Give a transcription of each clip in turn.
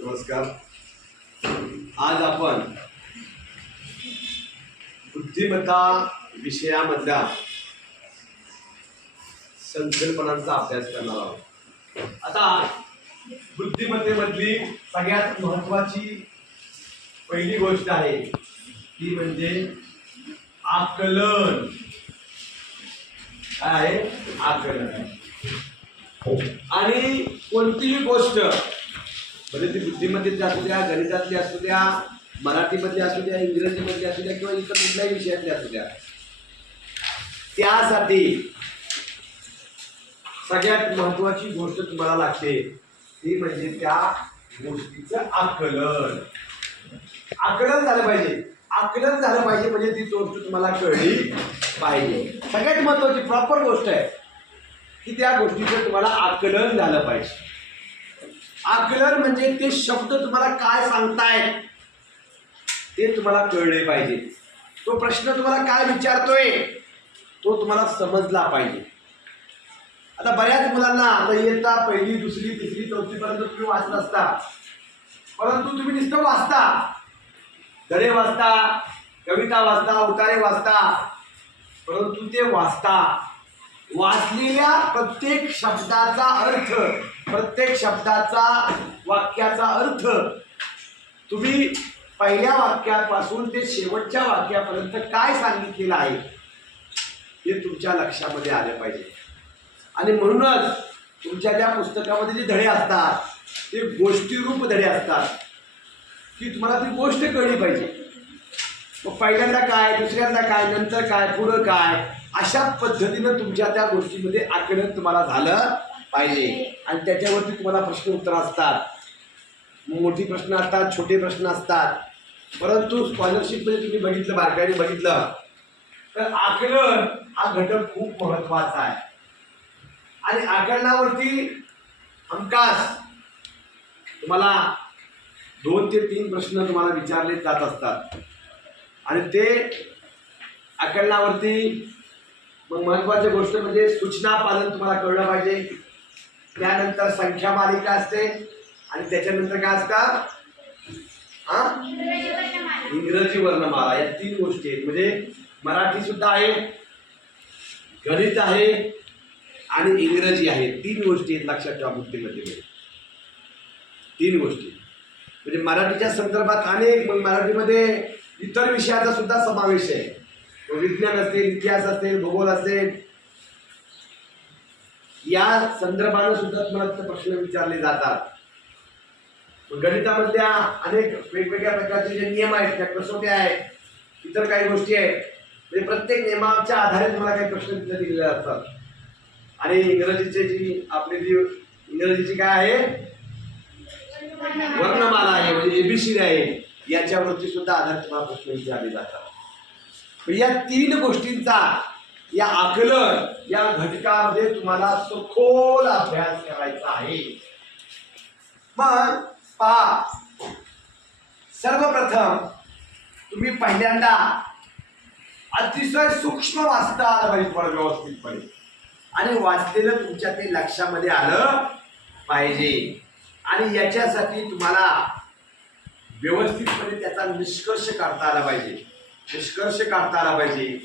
नमस्कार. आज आपण बुद्धिमत्ता विषयामधल्या संकल्पनांचा अभ्यास करणार आहोत. आता बुद्धिमत्तेमधली सगळ्यात महत्त्वाची पहिली गोष्ट आहे ती म्हणजे आकलन. काय आहे? आकलन. आणि कोणतीही गोष्ट म्हणजे ती बुद्धिमत्तेची असू द्या, गणितातली असू द्या, मराठीमधली असू द्या, इंग्रजीमधली असू द्या किंवा इतर कुठल्याही विषयातली असू द्या, त्यासाठी सगळ्यात महत्त्वाची गोष्ट तुम्हाला लागते ती म्हणजे त्या गोष्टीचं आकलन. आकलन झालं पाहिजे. आकलन झालं पाहिजे म्हणजे ती गोष्ट तुम्हाला कळली पाहिजे. सगळ्यात महत्त्वाची प्रॉपर गोष्ट आहे की त्या गोष्टीचं तुम्हाला आकलन झालं पाहिजे. आकलन म्हणजे ते शब्द तुम्हाला काय सांगतायत ते तुम्हाला कळले पाहिजे. तो प्रश्न तुम्हाला काय विचारतोय तो तुम्हाला समजला पाहिजे. आता बऱ्याच मुलांना आता इयत्ता पहिली, दुसरी, तिसरी, चौथीपर्यंत तुम्ही वाचत असता, परंतु तुम्ही नुसतं वाचता, धडे वाचता, कविता वाचता, उतारे वाचता, परंतु ते वाचलेल्या प्रत्येक शब्दाचा अर्थ, प्रत्येक शब्दाचा वाक्याचा अर्थ तुम्ही पहिल्या वाक्यापासून ते शेवटच्या वाक्यापर्यंत काय सांगितलेलं आहे हे तुमच्या लक्षामध्ये आलं पाहिजे. आणि म्हणूनच तुमच्या त्या पुस्तकामध्ये जे धडे असतात ते गोष्टीरूप धडे असतात की तुम्हाला ती गोष्ट कळली पाहिजे. मग पहिल्यांदा काय, दुसऱ्यांदा काय, नंतर काय, पुढं काय, अशा पद्धतीनं तुमच्या त्या गोष्टीमध्ये आकलन तुम्हाला झालं पाहिजे. आणि त्याच्यावरती तुम्हाला प्रश्न उत्तर असतात. मोठी प्रश्न असतात, छोटे प्रश्न असतात. परंतु स्कॉलरशिपमध्ये तुम्ही बघितलं, बारकाईने बघितलं तर आकलन हा घटक खूप महत्त्वाचा आहे. आणि आकलनावरती हमखास तुम्हाला 2 ते 3 प्रश्न तुम्हाला विचारले जात असतात. आणि ते आकलनावरती मग महत्त्वाची गोष्ट म्हणजे सूचना पालन तुम्हाला कळलं पाहिजे. त्यानंतर संख्या मालिका असते आणि त्याच्यानंतर काय असतात, इंग्रजी वर्णमाला. या 3 गोष्टी आहेत. म्हणजे मराठी सुद्धा आहे, गणित आहे आणि इंग्रजी आहे. 3 गोष्टी आहेत लक्षात ठेवा बुद्धिमत्तेमध्ये. 3 गोष्टी म्हणजे मराठीच्या संदर्भात अनेक, मग मराठीमध्ये इतर विषयाचा सुद्धा समावेश आहे. विज्ञान असेल, इतिहास असेल, भूगोल असेल, या संदर्भाने सुद्धा तुम्हाला प्रश्न विचारले जातात. गणितामधल्या अनेक वेगवेगळ्या प्रकारचे जे नियम आहेत, त्या कसोट्या आहेत, इतर काही गोष्टी आहेत, म्हणजे प्रत्येक नियमाच्या आधारे तुम्हाला काही प्रश्न तिथे दिलेले असतात. आणि इंग्रजीची काय आहे, वर्णमाला आहे, म्हणजे एबीसीडी आहे, याच्यावरती सुद्धा आधार तुम्हाला प्रश्न विचारले जातात. या 3 गोष्टींचा या आकलन या घटकामध्ये तुम्हाला सखोल अभ्यास करायचा आहे. मग पहा, सर्वप्रथम तुम्ही पहिल्यांदा अतिशय सूक्ष्म वाचता आलं पाहिजे तुम्हाला व्यवस्थितपणे. आणि वाचलेलं तुमच्या ते लक्षामध्ये आलं पाहिजे. आणि याच्यासाठी तुम्हाला व्यवस्थितपणे त्याचा निष्कर्ष काढता आला पाहिजे.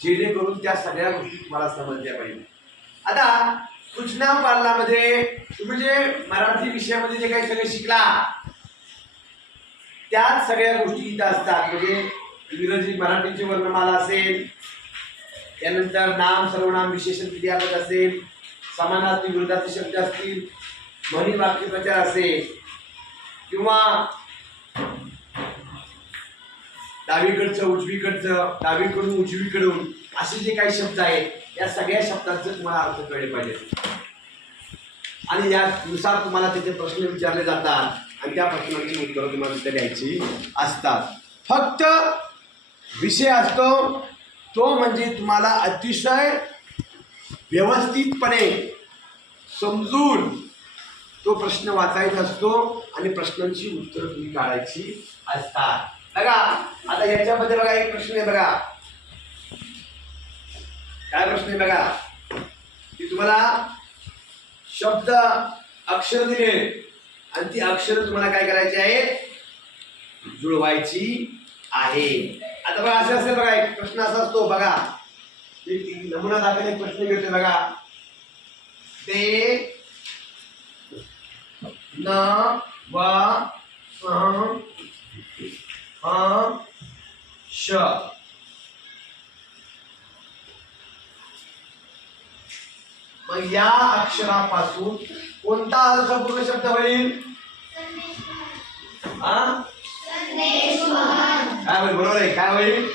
जेणेकरून त्या सगळ्या गोष्टी तुम्हाला समजल्या पाहिजे. आता सूचना पालनामध्ये तुम्ही जे मराठी विषयामध्ये जे काही सगळे शिकला त्याच सगळ्या गोष्टी इथं असतात. म्हणजे इंग्रजी मराठीची वर्णमाला असेल, त्यानंतर नाम, सर्वनाम, विशेषण, क्रियापद असेल, समानार्थी विरोधार्थी शब्द असतील, म्हणी, वाक्यप्रचार असेल, किंवा डावीकडचं उजवीकडचं, डावीकडून उजवीकडून असे जे काही शब्द आहेत या सगळ्या शब्दांचे तुम्हाला अर्थ कळले पाहिजे. आणि यानुसार तुम्हाला तिथे प्रश्न विचारले जातात आणि त्या प्रश्नांची उत्तरं तुम्हाला तिथे द्यायची असतात. फक्त विषय असतो तो म्हणजे तुम्हाला अतिशय व्यवस्थितपणे समजून तो प्रश्न वाचायचा असतो आणि प्रश्नांची उत्तरं तुम्ही काढायची असतात. बघा आता याच्यामध्ये बघा एक प्रश्न आहे. बघा काय प्रश्न आहे बघा, की तुम्हाला शब्द अक्षर दिले आणि ती अक्षर तुम्हाला काय करायची आहे, जुळवायची आहे. आता बघा असं असेल, बघा एक प्रश्न असा असतो बघा, नमुना दाखल एक प्रश्न घेतोय बघा, ते न व श मग या अक्षरापासून कोणता अर्थपूर्ण शब्द होईल? काय होईल? बरोबर आहे. काय होईल?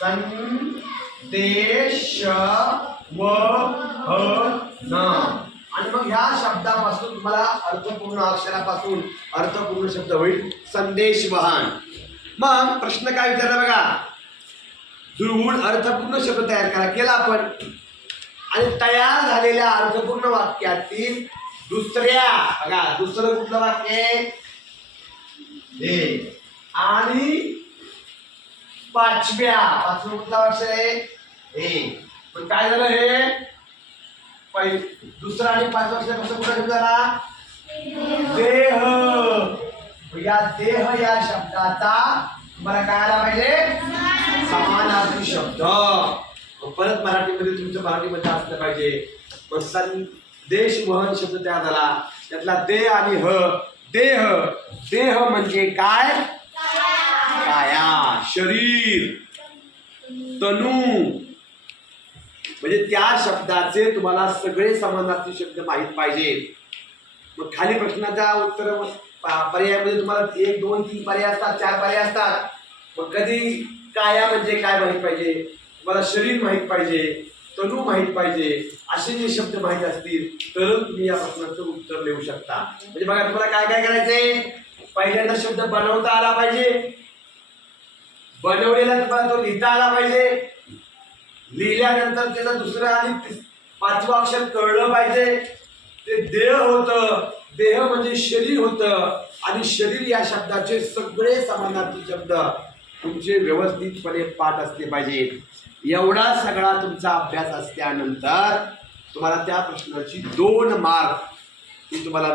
संदेश व न. आणि मग ह्या शब्दापासून तुम्हाला अर्थपूर्ण अक्षरापासून अर्थपूर्ण शब्द होईल संदेश वाहन. मग प्रश्न काय विचारला बघा, जुळवून अर्थपूर्ण शब्द तयार करा. केला आपण. आणि तयार झालेल्या अर्थपूर्ण वाक्यातील दुसऱ्या बघा, दुसरं कुठलं वाक्य हे, आणि पाचवं कुठलं अक्षर आहे हे. पण काय झालं, हे दुसरं आणि पाचवं अक्षर कसं कुठं झाला, देह. या देह या शब्दाचा तुम्हाला काय आला पाहिजे, समानार्थी शब्द. परत मराठीमध्ये तुमचं मराठीमध्ये असलं पाहिजे. मग संदेश वहन शब्द तयार झाला, त्यातला दे आणि ह. देह, देह म्हणजे काय, काया, शरीर, तनू. म्हणजे त्या शब्दाचे तुम्हाला सगळे समानार्थी शब्द माहित पाहिजे. मग खाली प्रश्नाच्या उत्तर पर्यायामध्ये तुम्हाला 1, 2, 3 पर्याय असतात, 4 पर्याय असतात. मग कधी काया म्हणजे काय माहित पाहिजे, तुम्हाला शरीर माहित पाहिजे, तनू माहित पाहिजे. असे जे शब्द माहित असतील तर तुम्ही या प्रश्नाचं उत्तर लिहू शकता. म्हणजे बघा, तुम्हाला काय काय करायचंय, पहिल्यांदा शब्द बनवता आला पाहिजे, बनवलेला तुम्हाला तो लिहिता आला पाहिजे, लिहिल्यानंतर त्याचा दुसरं आणि पाचवं अक्षर कळलं पाहिजे. ते देह होतं, देह म्हणजे शरीर होतं, आणि शरीर या शब्दाचे सगळे समानार्थी शब्द तुमचे व्यवस्थितपणे पाठ असले पाहिजेत. एवढा सगळा तुमचा अभ्यास असल्यानंतर तुम्हाला त्या प्रश्नाची 2 मार्क तुम्हाला